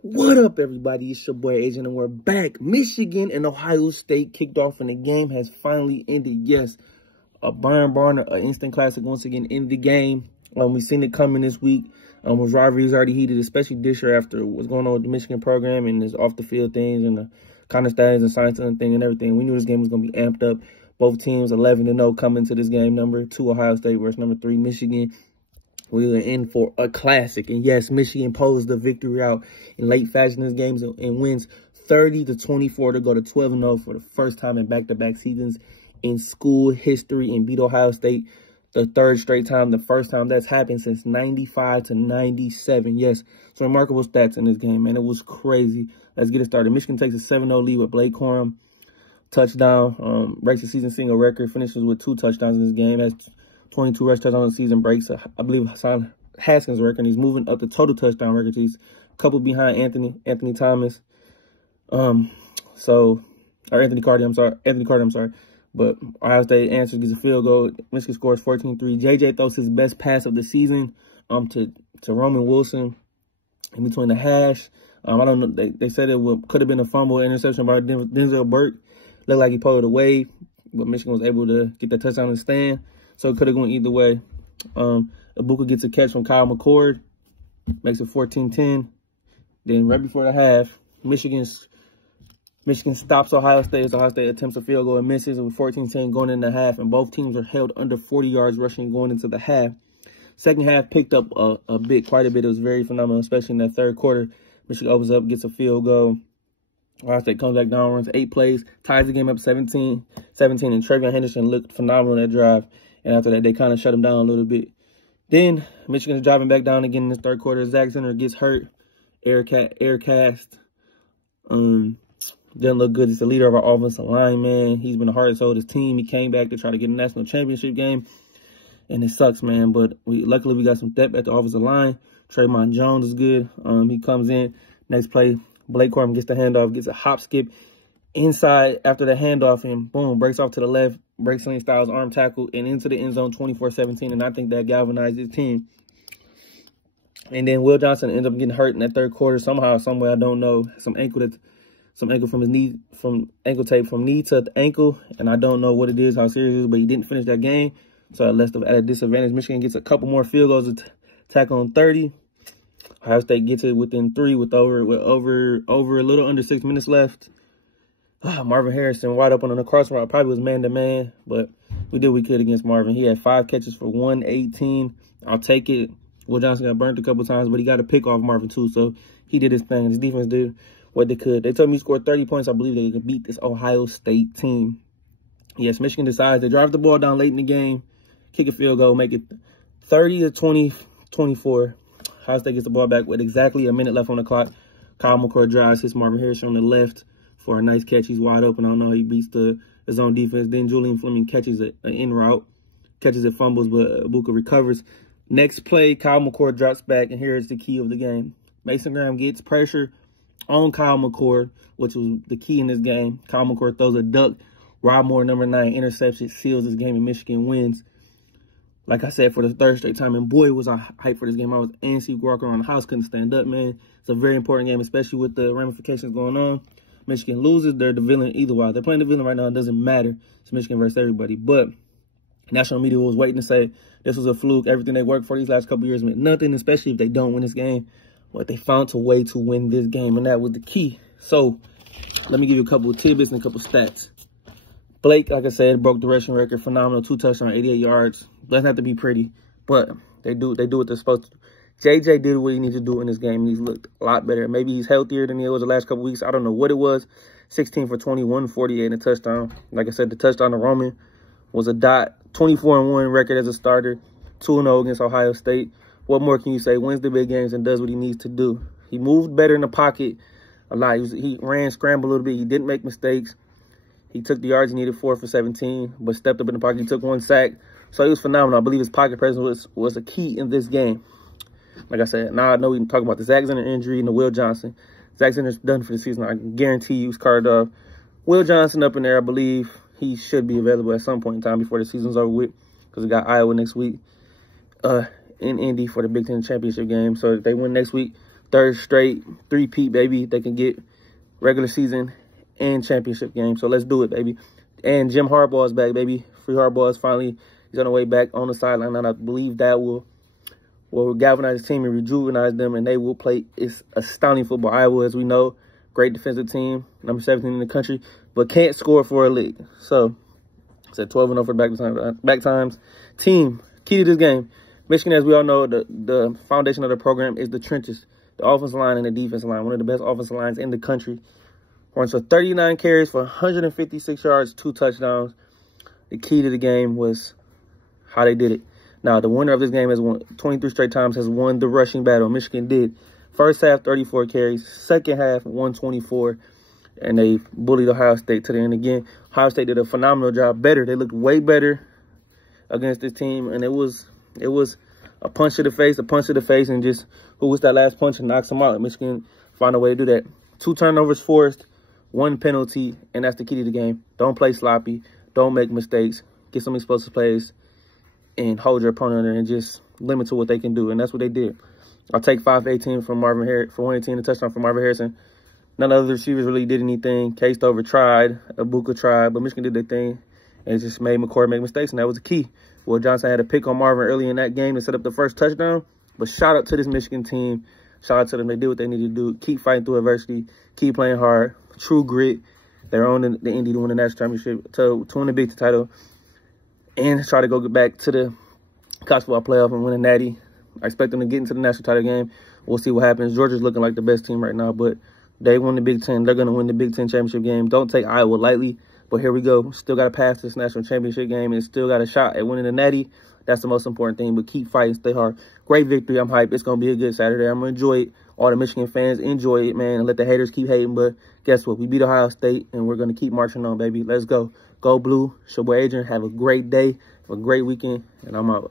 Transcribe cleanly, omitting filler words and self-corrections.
What up, everybody? It's your boy Agent, and we're back. Michigan and Ohio State kicked off, and the game has finally ended. Yes, a barn burner, an instant classic once again in the game. We've seen it coming this week. Was rivalries already heated, especially this year after what's going on with the Michigan program and his off the field things and the kind of stats and science and thing and everything. We knew this game was going to be amped up. Both teams 11-0 coming to this game. Number 2 Ohio State versus number 3 Michigan. We were in for a classic. And yes, Michigan pulls the victory out in late fashion in this game and wins 30-24 to go to 12-0 for the first time in back-to-back seasons in school history and beat Ohio State the third straight time, the first time that's happened since 95 to 97. Yes, some remarkable stats in this game, man. It was crazy. Let's get it started. Michigan takes a 7-0 lead with Blake Corum. Touchdown, breaks the season single record, finishes with 2 touchdowns in this game, has 22 rush touchdowns on the season, breaks, I believe, Hassan Haskins' record. He's moving up the total touchdown record. He's a couple behind Anthony Thomas. Anthony Carter, I'm sorry. But Ohio State answers, gets a field goal. Michigan scores 14-3. JJ throws his best pass of the season to Roman Wilson in between the hash. I don't know. They said it could have been a fumble interception by Denzel Burke. Looked like he pulled it away, but Michigan was able to get the touchdown in the stand. So it could have gone either way. Ibuka gets a catch from Kyle McCord. Makes it 14-10. Then right before the half, Michigan stops Ohio State as Ohio State attempts a field goal and misses. It was 14-10 going into the half. And both teams are held under 40 yards rushing going into the half. Second half picked up quite a bit. It was very phenomenal, especially in that third quarter. Michigan opens up, gets a field goal. Ohio State comes back down, runs 8 plays, ties the game up 17, and TreVeyon Henderson looked phenomenal in that drive. And after that, they kind of shut him down a little bit. Then Michigan's driving back down again in the third quarter. Zach Zinter gets hurt. Air cast. Doesn't look good. He's the leader of our offensive line, man. He's been the heart and soul of his team. He came back to try to get a national championship game. And it sucks, man. But luckily we got some depth at the offensive line. Trayvon Jones is good. He comes in. Next play, Blake Corum gets the handoff, gets a hop skip inside after the handoff, and boom, breaks off to the left, breaks Lane Styles' arm tackle, and into the end zone 24-17, and I think that galvanized his team. And then Will Johnson ends up getting hurt in that third quarter somehow, some way, I don't know. Some ankle from his knee, from ankle tape from knee to ankle, and I don't know what it is, how serious it is, but he didn't finish that game, so that left him at a disadvantage. Michigan gets a couple more field goals to tack on 30. Ohio State gets it within 3 with over a little under 6 minutes left. Marvin Harrison wide open on the cross route. Probably was man-to-man, but we did what we could against Marvin. He had 5 catches for 118. I'll take it. Will Johnson got burnt a couple times, but he got a pick off Marvin too, so he did his thing. His defense did what they could. They told me he scored 30 points. I believe they could beat this Ohio State team. Yes, Michigan decides to drive the ball down late in the game, kick a field goal, make it 30-24. Ohio State gets the ball back with exactly a minute left on the clock. Kyle McCord drives, hits Marvin Harrison on the left for a nice catch. He's wide open. I don't know. He beats his own defense. Then Julian Fleming catches an in route, catches it, fumbles, but Ibuka recovers. Next play, Kyle McCord drops back, and here is the key of the game. Mason Graham gets pressure on Kyle McCord, which was the key in this game. Kyle McCord throws a duck. Rob Moore, number 9, interception, seals this game, and Michigan wins. Like I said, for the third straight time, and boy, was I hyped for this game. I was antsy, walking around the house, couldn't stand up, man. It's a very important game, especially with the ramifications going on. Michigan loses, they're the villain either way. They're playing the villain right now, it doesn't matter. It's Michigan versus everybody. But national media was waiting to say this was a fluke. Everything they worked for these last couple years meant nothing, especially if they don't win this game. But they found a way to win this game, and that was the key. So let me give you a couple of tidbits and a couple of stats. Blake, like I said, broke the rushing record. Phenomenal. 2 touchdowns, 88 yards. Doesn't have to be pretty, but they do what they're supposed to do. JJ did what he needs to do in this game. He's looked a lot better. Maybe he's healthier than he was the last couple weeks. I don't know what it was. 16 for 21, 48 and a touchdown. Like I said, the touchdown to Roman was a dot. 24-1 record as a starter. 2-0 against Ohio State. What more can you say? Wins the big games and does what he needs to do. He moved better in the pocket a lot. He ran, scrambled a little bit. He didn't make mistakes. He took the yards he needed, 4 for 17, but stepped up in the pocket. He took 1 sack. So he was phenomenal. I believe his pocket presence was a key in this game. Like I said, now I know we can talk about the Zach Zinter injury and the Will Johnson. Zach Zinter's done for the season. I can guarantee you he's carved off. Will Johnson up in there, I believe he should be available at some point in time before the season's over with, because we got Iowa next week in Indy for the Big Ten championship game. So if they win next week, third straight three-peat, baby. They can get regular season and championship game. So let's do it, baby. And Jim Harbaugh is back, baby. Free Harbaugh is finally, he's on the way back on the sideline. And I believe that will galvanize the team and rejuvenate them, and they will play. It's astounding football. Iowa, as we know, great defensive team, number 17 in the country, but can't score for a lick. So it's at 12-0 for the back times. Team, key to this game. Michigan, as we all know, the foundation of the program is the trenches, the offensive line and the defensive line, one of the best offensive lines in the country. Runs for 39 carries for 156 yards, 2 touchdowns. The key to the game was how they did it. Now, the winner of this game has won 23 straight times, has won the rushing battle. Michigan did. First half, 34 carries. Second half, 124. And they bullied Ohio State to the end again. Ohio State did a phenomenal job. Better. They looked way better against this team. And it was a punch to the face, and just who was that last punch and knocks them out. Michigan found a way to do that. 2 turnovers forced, 1 penalty, and that's the key to the game. Don't play sloppy. Don't make mistakes. Get some explosive plays and hold your opponent there and just limit to what they can do. And that's what they did. I'll take 5 for 18 from Marvin Harrison, for 118, a touchdown from Marvin Harrison. None of the receivers really did anything. K-Stover tried, Abuka tried, but Michigan did their thing. And it just made McCord make mistakes, and that was the key. Will Johnson had a pick on Marvin early in that game to set up the first touchdown. But shout out to this Michigan team. Shout out to them. They did what they needed to do. Keep fighting through adversity. Keep playing hard. True grit. They're on the Indy to win the national championship, to win the Big Ten title, and try to go back to the college football playoff and win a natty. I expect them to get into the national title game. We'll see what happens. Georgia's looking like the best team right now, but they won the Big Ten. They're going to win the Big Ten championship game. Don't take Iowa lightly, but here we go. Still got to pass this national championship game and still got a shot at winning the natty. That's the most important thing, but keep fighting, stay hard. Great victory. I'm hyped. It's going to be a good Saturday. I'm going to enjoy it. All the Michigan fans, enjoy it, man, and let the haters keep hating. But guess what? We beat Ohio State, and we're going to keep marching on, baby. Let's go. Go Blue. It's your boy Adrian. Have a great day. Have a great weekend, and I'm out.